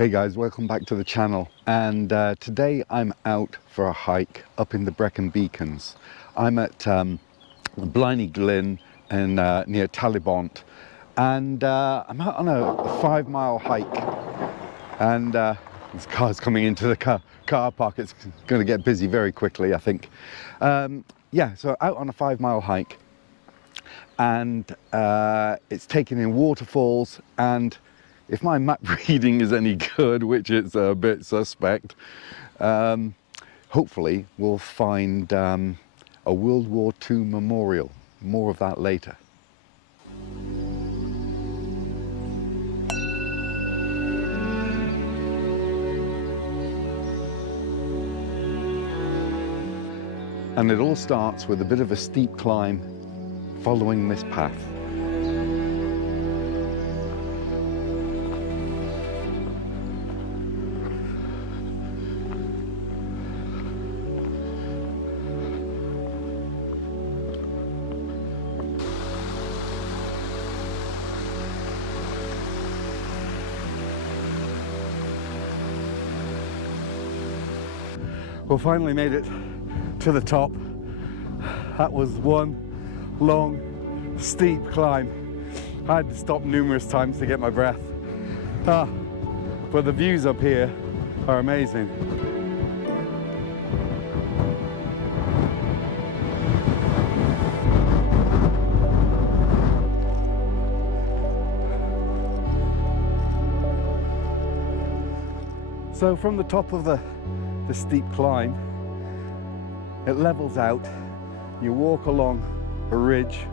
Hey guys, welcome back to the channel, and today I'm out for a hike up in the Brecon Beacons. I'm at Blaen Y Glyn in, near Talibont, and I'm out on a 5-mile hike, and this car's coming into the car park. It's going to get busy very quickly, I think. Yeah, so out on a 5-mile hike, and it's taken in waterfalls, and if my map reading is any good, which it's a bit suspect, hopefully we'll find a World War II memorial. More of that later. And it all starts with a bit of a steep climb following this path. Well, finally made it to the top. That was one long, steep climb. I had to stop numerous times to get my breath. But the views up here are amazing. So from the top of the steep climb, it levels out. You walk along a ridge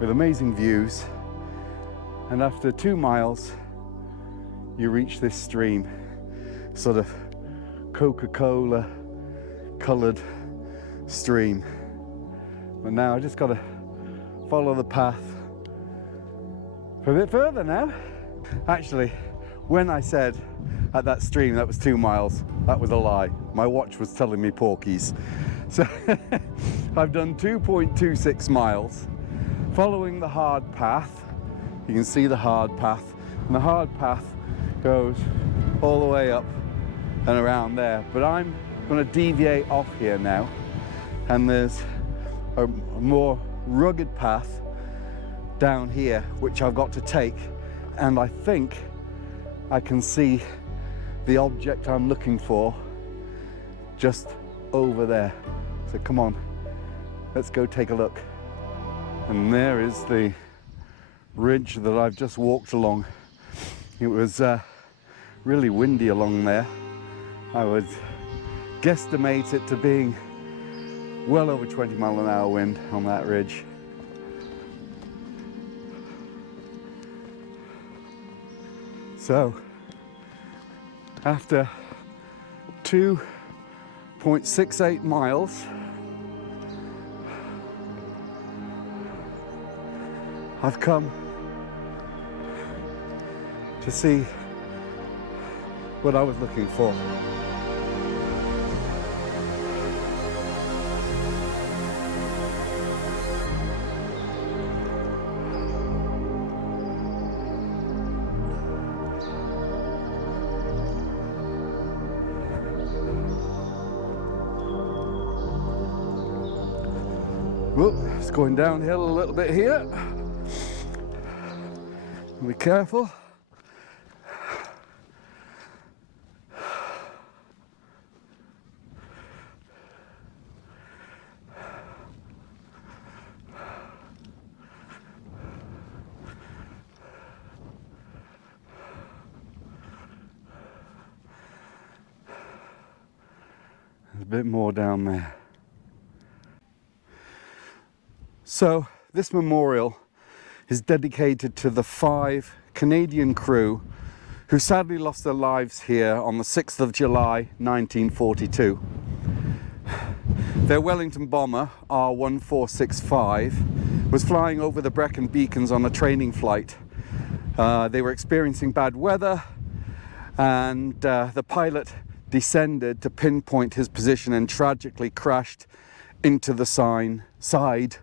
with amazing views, and after 2 miles you reach this stream, sort of Coca-Cola coloured stream. But now I just got to follow the path for a bit further now. Actually, when I said at that stream that was 2 miles, that was a lie. My watch was telling me porkies. So I've done 2.26 miles following the hard path. You can see the hard path, and the hard path goes all the way up and around there. But I'm going to deviate off here now, and there's a more rugged path down here which I've got to take, and I think I can see the object I'm looking for just over there. So come on, let's go take a look. And there is the ridge that I've just walked along. It was really windy along there. I would guesstimate it to being well over 20 mile an hour wind on that ridge. So after 2.68 miles, I've come to see what I was looking for. Whoop, it's going downhill a little bit here. Be careful. There's a bit more down there. So this memorial is dedicated to the 5 Canadian crew who sadly lost their lives here on the 6th of July 1942. Their Wellington bomber, R1465, was flying over the Brecon Beacons on a training flight. They were experiencing bad weather, and the pilot descended to pinpoint his position and tragically crashed into the side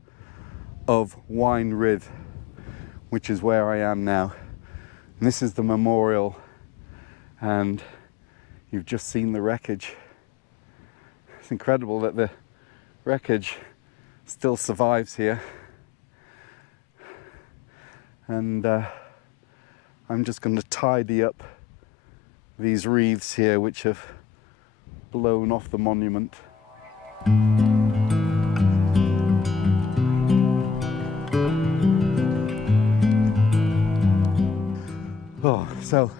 of Wine which is where I am now. And this is the memorial, and you've just seen the wreckage. It's incredible that the wreckage still survives here. And I'm just going to tidy up these wreaths here which have blown off the monument. Oh, so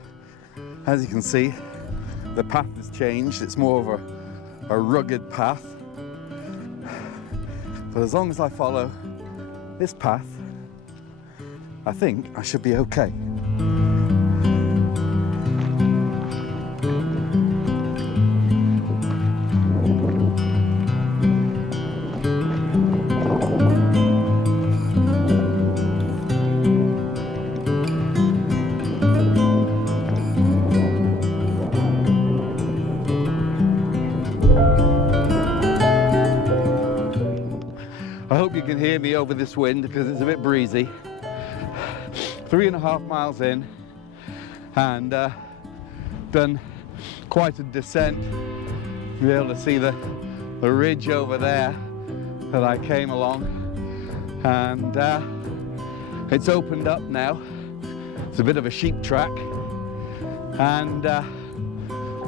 as you can see, the path has changed. It's more of a rugged path. But as long as I follow this path, I think I should be okay. I hope you can hear me over this wind because it's a bit breezy. 3.5 miles in, and done quite a descent. You'll be able to see the ridge over there that I came along, and it's opened up now. It's a bit of a sheep track, and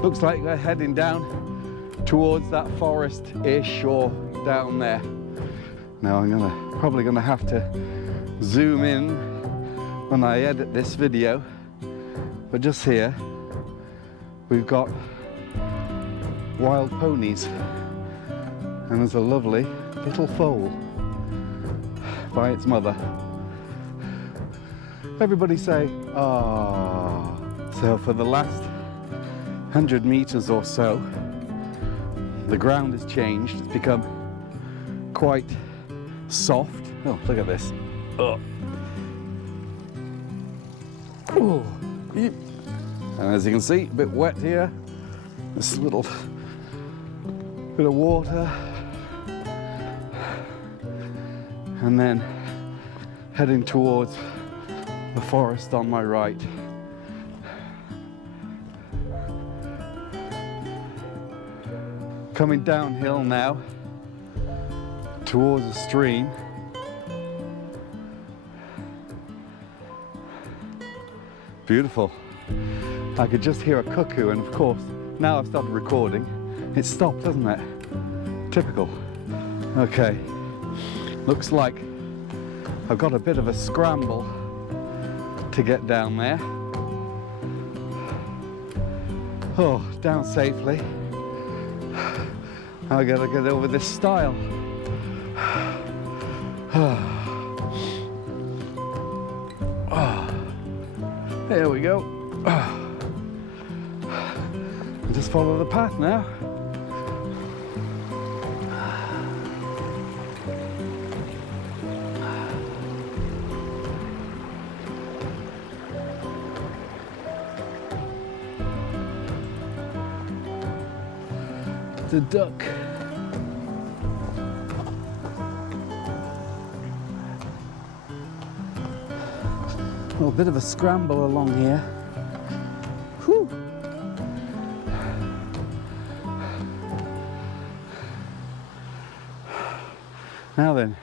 looks like we're heading down towards that forest-ish or down there. Now I'm probably gonna have to zoom in when I edit this video, but just here we've got wild ponies, and there's a lovely little foal by its mother. Everybody say ah. So for the last 100 meters or so, the ground has changed. It's become quite soft. Oh, look at this. Oh. Oh. And as you can see, a bit wet here. This little bit of water. And then heading towards the forest on my right. Coming downhill now towards a stream. Beautiful. I could just hear a cuckoo, and of course, now I've started recording, it stopped, doesn't it? Typical. Okay, looks like I've got a bit of a scramble to get down there. Oh, down safely. I gotta get over this stile. There we go. Just follow the path now. The duck. Well, a bit of a scramble along here. Whew. Now then,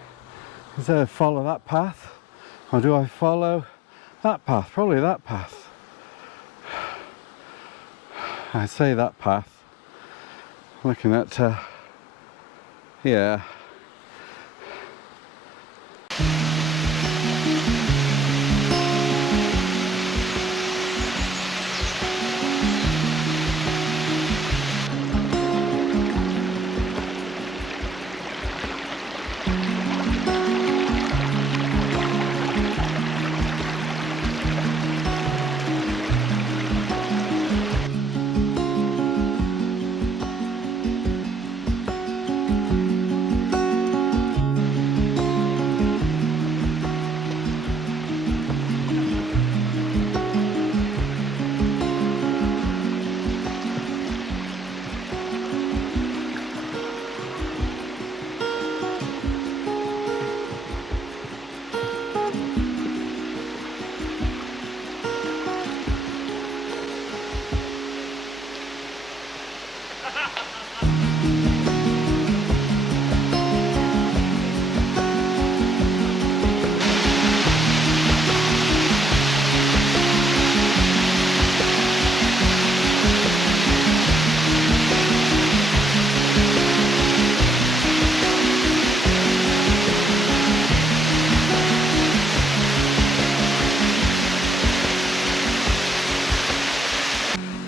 is I follow that path, or do I follow that path? Probably that path. I'd say that path. Looking at, yeah.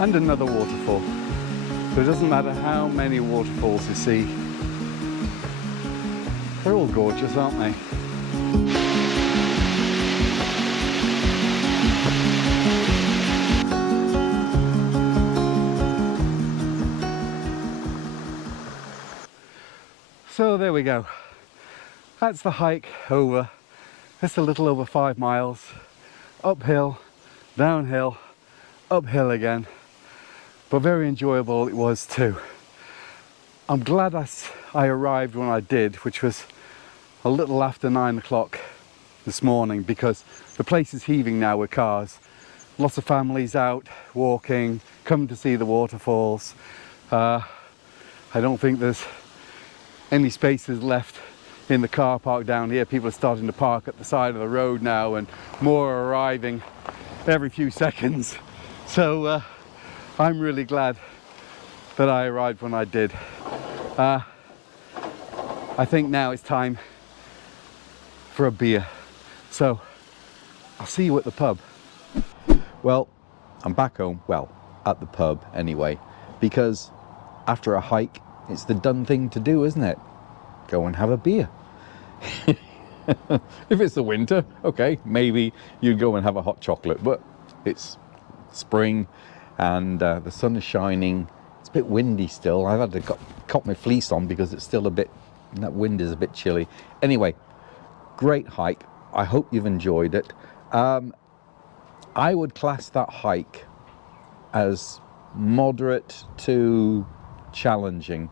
and another waterfall. So it doesn't matter how many waterfalls you see, they're all gorgeous, aren't they? So there we go. That's the hike over. It's a little over 5 miles. Uphill, downhill, uphill again. But very enjoyable it was too. I'm glad I arrived when I did, which was a little after 9 o'clock this morning, because the place is heaving now with cars. Lots of families out walking, come to see the waterfalls. I don't think there's any spaces left in the car park down here. People are starting to park at the side of the road now, and more are arriving every few seconds. So I'm really glad that I arrived when I did. I think now it's time for a beer. So I'll see you at the pub. Well, I'm back home, well, at the pub anyway, because after a hike, it's the done thing to do, isn't it? Go and have a beer. If it's the winter, okay, maybe you'd go and have a hot chocolate, but it's spring and the sun is shining. It's a bit windy still. I've had to cop my fleece on because it's still a bit, that wind is a bit chilly. Anyway, great hike. I hope you've enjoyed it. I would class that hike as moderate to challenging.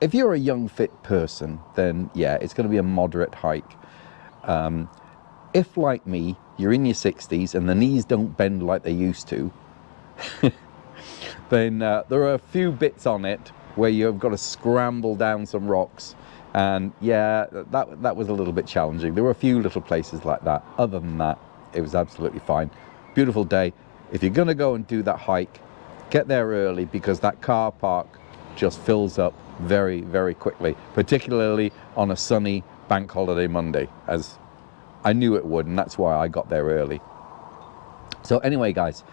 If you're a young fit person, then yeah, it's going to be a moderate hike. If like me, you're in your 60s and the knees don't bend like they used to, then there are a few bits on it where you've got to scramble down some rocks, and yeah, that was a little bit challenging. There were a few little places like that. Other than that, it was absolutely fine. Beautiful day. If you're going to go and do that hike, get there early, because that car park just fills up very, very quickly, particularly on a sunny bank holiday Monday, as I knew it would, and that's why I got there early. So anyway, guys,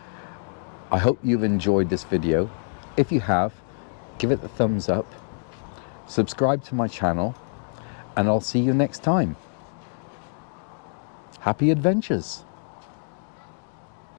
I hope you've enjoyed this video. If you have, give it the thumbs up, subscribe to my channel, and I'll see you next time. Happy adventures.